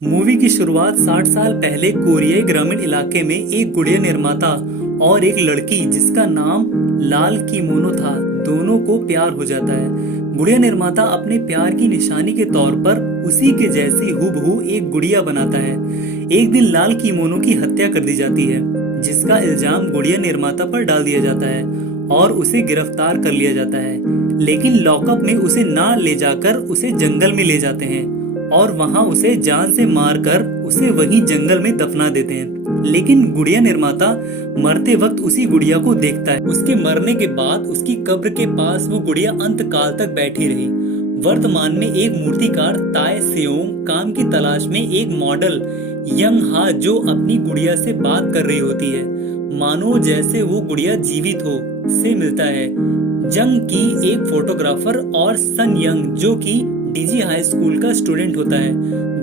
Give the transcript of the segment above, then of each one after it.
Movie की शुरुआत 60 साल पहले कोरियाई ग्रामीण इलाके में एक गुड़िया निर्माता और एक लड़की जिसका नाम लाल किमोनो था, दोनों को प्यार हो जाता है। गुड़िया निर्माता अपने प्यार की निशानी के तौर पर उसी के जैसी हूबहू एक गुड़िया बनाता है। एक दिन लाल किमोनो की हत्या कर दी जाती है, जिसका इल्जाम गुड़िया निर्माता पर डाल दिया जाता है और उसे गिरफ्तार कर लिया जाता है। लेकिन लॉकअप में उसे ना ले जाकर उसे जंगल में ले जाते हैं और वहां उसे जान से मारकर उसे वहीं जंगल में दफना देते हैं। लेकिन गुड़िया निर्माता मरते वक्त उसी गुड़िया को देखता है। उसके मरने के बाद उसकी कब्र के पास वो गुड़िया अंत काल तक बैठी रही। वर्तमान में एक मूर्तिकार ताए सेओंग काम की तलाश में एक मॉडल यंग हा जो अपनी गुड़िया से बात कर रही होती है, मानो जैसे वो गुड़िया जीवित हो, से मिलता है। जंग की एक फोटोग्राफर और सन यंग जो कि डीजी हाई स्कूल का स्टूडेंट होता है,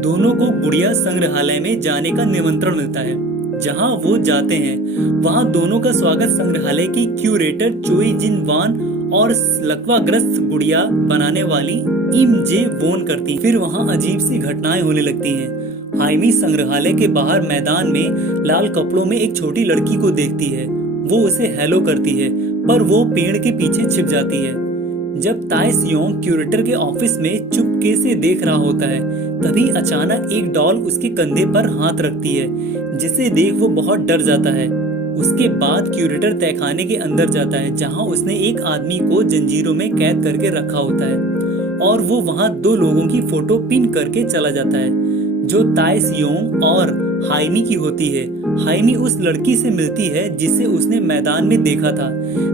दोनों को गुड़िया संग्रहालय में जाने का निमंत्रण मिलता है। जहां वो जाते हैं वहां दोनों का स्वागत संग्रहालय की क्यूरेटर चोई जिन वान और लकवाग्रस्त गुड़िया बनाने वाली इम जे वोन करती। फिर वहां अजीब सी घटनाएं होने लगती हैं। हाइमी संग्रहालय के बाहर मैदान में लाल कपड़ों में एक छोटी लड़की को देखती है। वो उसे हेलो करती है, पर वो पेड़ के पीछे छिप जाती है। जब ताए सियोंग क्यूरेटर के ऑफिस में चुपके से देख रहा होता है, तभी अचानक एक डॉल उसके कंधे पर हाथ रखती है, जिसे देख वो बहुत डर जाता है। उसके बाद क्यूरेटर तहखाने के अंदर जाता है, जहां उसने एक आदमी को जंजीरों में कैद करके रखा होता है, और वो वहां दो लोगों की फोटो पिन करके चला जाता है, जो ताए सियोंग और हाइमी की होती है। हाइमी उस लड़की से मिलती है जिसे उसने मैदान में देखा था,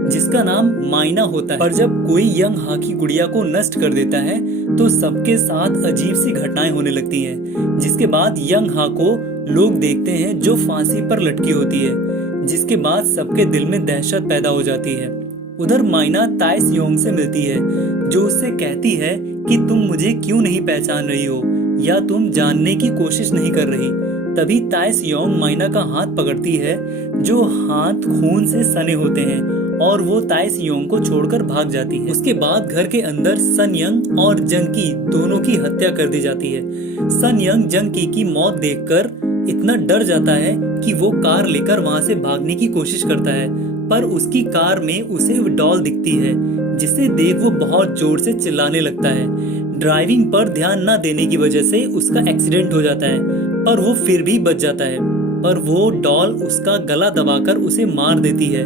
जिसका नाम माइना होता है। पर जब कोई यंग हा की गुड़िया को नष्ट कर देता है तो सबके साथ अजीब सी घटनाएं होने लगती हैं, जिसके बाद यंग हा को लोग देखते हैं जो फांसी पर लटकी होती है, जिसके बाद सबके दिल में दहशत पैदा हो जाती है। उधर माइना ताए सियोंग से मिलती है, जो उससे कहती है कि तुम मुझे क्यों नहीं पहचान रही हो या तुम जानने की कोशिश नहीं कर रही। तभी ताए सियोंग माइना का हाथ पकड़ती है, जो हाथ खून से सने होते हैं, और वो ताए सियोंग को छोड़कर भाग जाती है। उसके बाद घर के अंदर सन यंग और जंकी दोनों की हत्या कर दी जाती है। सन यंग जंकी की मौत देखकर इतना डर जाता है कि वो कार लेकर वहां से भागने की कोशिश करता है, पर उसकी कार में उसे डॉल दिखती है, जिसे देख वो बहुत जोर से चिल्लाने लगता है। ड्राइविंग पर ध्यान न देने की वजह से उसका एक्सीडेंट हो जाता है, पर वो फिर भी बच जाता है, पर वो डॉल उसका गला दबाकर उसे मार देती है।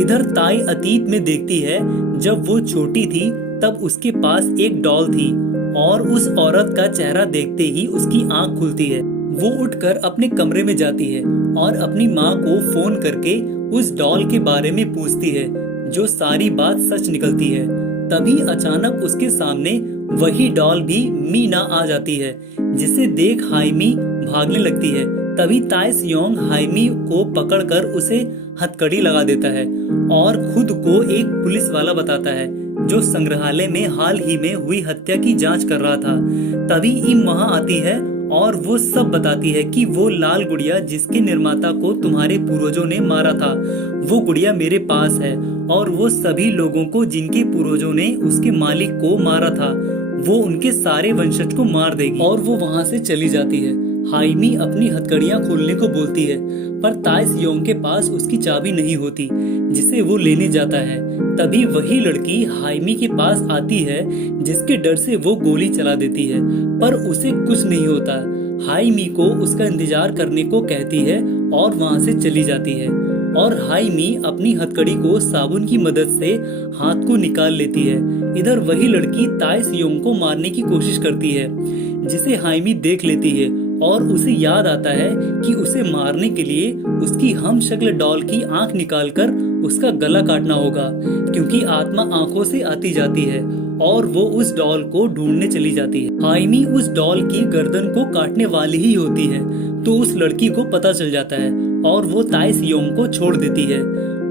इधर ताई अतीत में देखती है, जब वो छोटी थी तब उसके पास एक डॉल थी, और उस औरत का चेहरा देखते ही उसकी आंख खुलती है। वो उठकर अपने कमरे में जाती है और अपनी माँ को फोन करके उस डॉल के बारे में पूछती है, जो सारी बात सच निकलती है। तभी अचानक उसके सामने वही डॉल भी मीना आ जाती है, जिसे देख हाइमी भागने लगती है। तभी ताए सियोंग हाइमी को पकड़कर उसे हथकड़ी लगा देता है और खुद को एक पुलिस वाला बताता है, जो संग्रहालय में हाल ही में हुई हत्या की जांच कर रहा था। तभी इम वहां आती है और वो सब बताती है कि वो लाल गुड़िया जिसके निर्माता को तुम्हारे पूर्वजों ने मारा था, वो गुड़िया मेरे पास है, और वो सभी लोगों को जिनके पूर्वजों ने उसके मालिक को मारा था, वो उनके सारे वंशज को मार देगी। और वो वहां से चली जाती है। हाइमी अपनी हथकड़ियां खोलने को बोलती है, पर ताए सियोंग के पास उसकी चाबी नहीं होती, जिसे वो लेने जाता है। तभी वही लड़की हाइमी के पास आती है, जिसके डर से वो गोली चला देती है, पर उसे कुछ नहीं होता। हाइमी को उसका इंतजार करने को कहती है और वहां से चली जाती है। और हाइमी अपनी हथकड़ी को साबुन की मदद से हाथ को निकाल लेती है। इधर वही लड़की ताए सियोंग को मारने की कोशिश करती है, जिसे हाइमी देख लेती है, और उसे याद आता है कि उसे मारने के लिए उसकी हम शक्ल डॉल की आंख निकालकर उसका गला काटना होगा, क्योंकि आत्मा आंखों से आती जाती है, और वो उस डॉल को ढूंढने चली जाती है। हाइमी उस डॉल की गर्दन को काटने वाली ही होती है, तो उस लड़की को पता चल जाता है और वो ताए सियोंग को छोड़ देती है।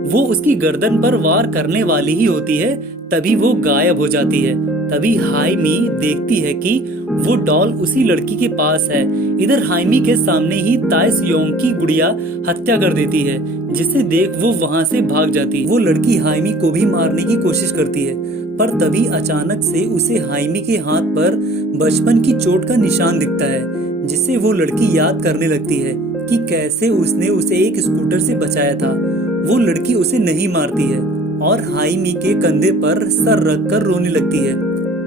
वो उसकी गर्दन पर वार करने वाली ही होती है, तभी वो गायब हो जाती है। तभी हाइमी देखती है कि वो डॉल उसी लड़की के पास है। इधर हाइमी के सामने ही ताए सियोंग की गुड़िया हत्या कर देती है, जिसे देख वो वहां से भाग जाती है। वो लड़की हाइमी को भी मारने की कोशिश करती है, पर तभी अचानक से उसे हाइमी के हाथ पर बचपन की चोट का निशान दिखता है, जिससे वो लड़की याद करने लगती है कि कैसे उसने उसे एक स्कूटर से बचाया था। वो लड़की उसे नहीं मारती है और हाइमी के कंधे पर सर रखकर रोने लगती है।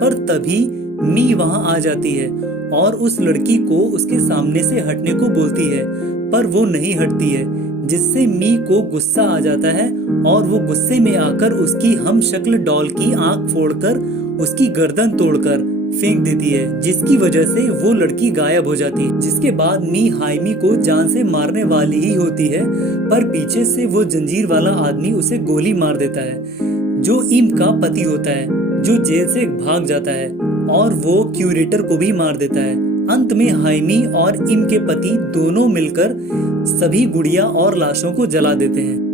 पर तभी मी वहां आ जाती है और उस लड़की को उसके सामने से हटने को बोलती है, पर वो नहीं हटती है, जिससे मी को गुस्सा आ जाता है और वो गुस्से में आकर उसकी हम शक्ल डॉल की आंख फोड़कर उसकी गर्दन तोड़कर फेंक देती है, जिसकी वजह से वो लड़की गायब हो जाती है। जिसके बाद मी हाइमी को जान से मारने वाली ही होती है, पर पीछे से वो जंजीर वाला आदमी उसे गोली मार देता है, जो इम का पति होता है, जो जेल से भाग जाता है, और वो क्यूरेटर को भी मार देता है। अंत में हाइमी और इम के पति दोनों मिलकर सभी गुड़िया और लाशों को जला देते हैं।